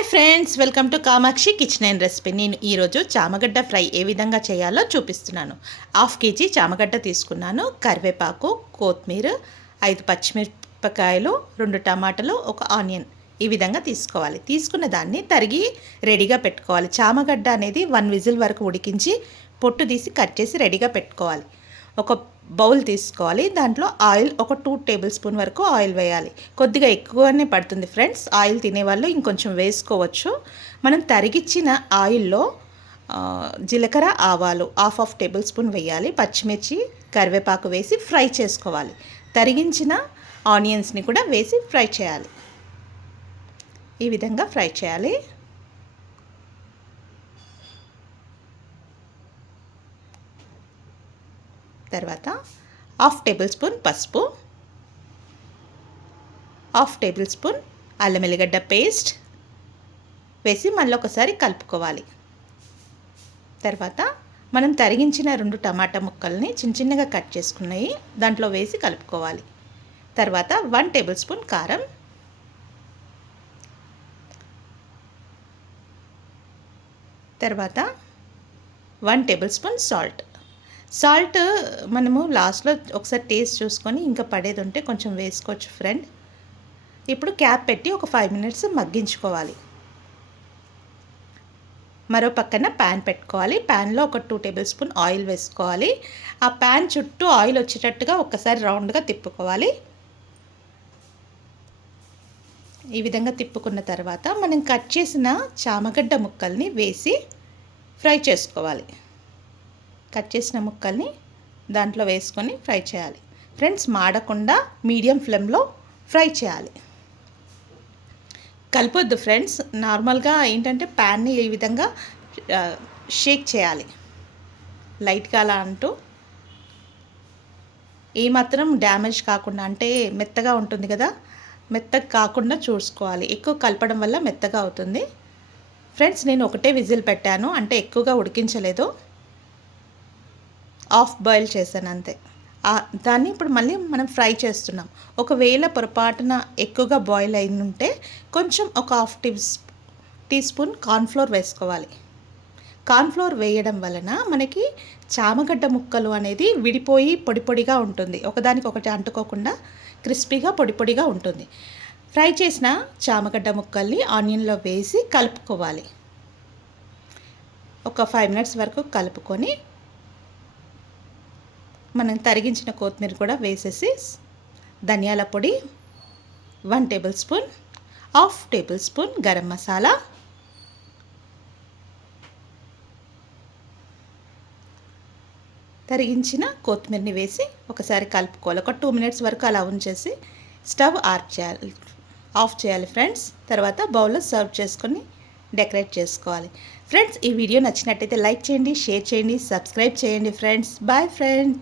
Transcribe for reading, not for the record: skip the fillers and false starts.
Hi friends, welcome to Kamakshi kitchen and recipe. నేను ఈరోజు చామగడ్డ fry ఏ విధంగా చేయాలో చూపిస్తున్నాను. 1/2 కేజీ చామగడ్డ తీసుకున్నాను. కరివేపాకు, కొత్తిమీర, 5 పచ్చిమిరపకాయలు, 2 టమాటాలు, 1 ఆనియన్ ఈ విధంగా తీసుకోవాలి. తీసుకున్న దాన్ని తరిగి రెడీగా పెట్టుకోవాలి. చామగడ్డ అనేది 1 విజిల్ వరకు ఉడికించి పొట్టు తీసి కట్ చేసి రెడీగా పెట్టుకోవాలి. ఒక బౌల్ తీసుకోవాలి. దాంట్లో ఆయిల్ ఒక 2 టేబుల్ స్పూన్ వరకు ఆయిల్ వేయాలి. కొద్దిగా ఎక్కువనే పడుతుంది ఫ్రెండ్స్. ఆయిల్ తినేవాళ్ళు ఇంకొంచెం వేసుకోవచ్చు. మనం తరిగిచ్చిన ఆయిల్లో జీలకర్ర, ఆవాలు 1/2 టేబుల్ స్పూన్ వేయాలి. పచ్చిమిర్చి, కరివేపాకు వేసి ఫ్రై చేసుకోవాలి. తరిగించిన ఆనియన్స్ని కూడా వేసి ఫ్రై చేయాలి. ఈ విధంగా ఫ్రై చేయాలి. తర్వాత 1/2 టేబుల్ స్పూన్ పసుపు, 1/2 టేబుల్ స్పూన్ అల్లం వెల్లిగడ్డ పేస్ట్ వేసి మళ్ళీ ఒకసారి కలుపుకోవాలి. తర్వాత మనం తరిగించిన 2 టమాటా ముక్కల్ని చిన్న చిన్నగా కట్ చేసుకున్నాయి దాంట్లో వేసి కలుపుకోవాలి. తర్వాత 1 టేబుల్ స్పూన్ కారం, తర్వాత 1 టేబుల్ స్పూన్ సాల్ట్ మనము లాస్ట్లో ఒకసారి టేస్ట్ చూసుకొని ఇంకా పడేది ఉంటే కొంచెం వేసుకోవచ్చు ఫ్రెండ్. ఇప్పుడు క్యాప్ పెట్టి ఒక 5 మినిట్స్ మగ్గించుకోవాలి. మరో పక్కన ప్యాన్ పెట్టుకోవాలి. ప్యాన్లో ఒక 2 టేబుల్ స్పూన్ ఆయిల్ వేసుకోవాలి. ఆ ప్యాన్ చుట్టూ ఆయిల్ వచ్చేటట్టుగా ఒక్కసారి రౌండ్గా తిప్పుకోవాలి. ఈ విధంగా తిప్పుకున్న తర్వాత మనం కట్ చేసిన చామగడ్డ ముక్కల్ని వేసి ఫ్రై చేసుకోవాలి. కట్ చేసిన ముక్కల్ని దాంట్లో వేసుకొని ఫ్రై చేయాలి. ఫ్రెండ్స్, మాడకుండా మీడియం ఫ్లేమ్లో ఫ్రై చేయాలి. కలపొద్దు ఫ్రెండ్స్. నార్మల్గా ఏంటంటే ప్యాన్ని ఈ విధంగా షేక్ చేయాలి లైట్గా అలా అంటూ. ఏమాత్రం డ్యామేజ్ కాకుండా, అంటే మెత్తగా ఉంటుంది కదా, మెత్తగా కాకుండా చూసుకోవాలి. ఎక్కువ కలపడం వల్ల మెత్తగా అవుతుంది. ఫ్రెండ్స్, నేను ఒకటే విజిల్ పెట్టాను, అంటే ఎక్కువగా ఉడికించలేదు, హాఫ్ బాయిల్ చేశాను అంతే. దాన్ని ఇప్పుడు మళ్ళీ మనం ఫ్రై చేస్తున్నాం. ఒకవేళ పొరపాటున ఎక్కువగా బాయిల్ అయి ఉంటే కొంచెం ఒక 1/2 టీ స్పూన్ కార్న్ఫ్లోర్ వేసుకోవాలి. కార్న్ఫ్లోర్ వేయడం వలన మనకి చామగడ్డ ముక్కలు అనేది విడిపోయి పొడి పొడిగా ఉంటుంది. ఒకదానికొకటి అంటుకోకుండా క్రిస్పీగా పొడి పొడిగా ఉంటుంది. ఫ్రై చేసిన చామగడ్డ ముక్కల్ని ఆనియన్లో వేసి కలుపుకోవాలి. ఒక 5 మినిట్స్ వరకు కలుపుకొని మనం తరిగించిన కొత్తిమీర కూడా వేసేసి ధనియాల పొడి 1 tablespoon, 1/2 tablespoon garam masala, తరిగించిన కొత్తిమీరని వేసి ఒకసారి కలుపుకోవాలి. ఒక 2 మినిట్స్ వరకు అలా ఉంచేసి స్టవ్ ఆఫ్ చేయాలి ఫ్రెండ్స్. తర్వాత బౌల్లో సర్వ్ చేసుకొని డెకరేట్ చేసుకోవాలి. ఫ్రెండ్స్, ఈ వీడియో నచ్చినట్టయితే లైక్ చేయండి, షేర్ చేయండి, సబ్స్క్రైబ్ చేయండి ఫ్రెండ్స్. Bye friends.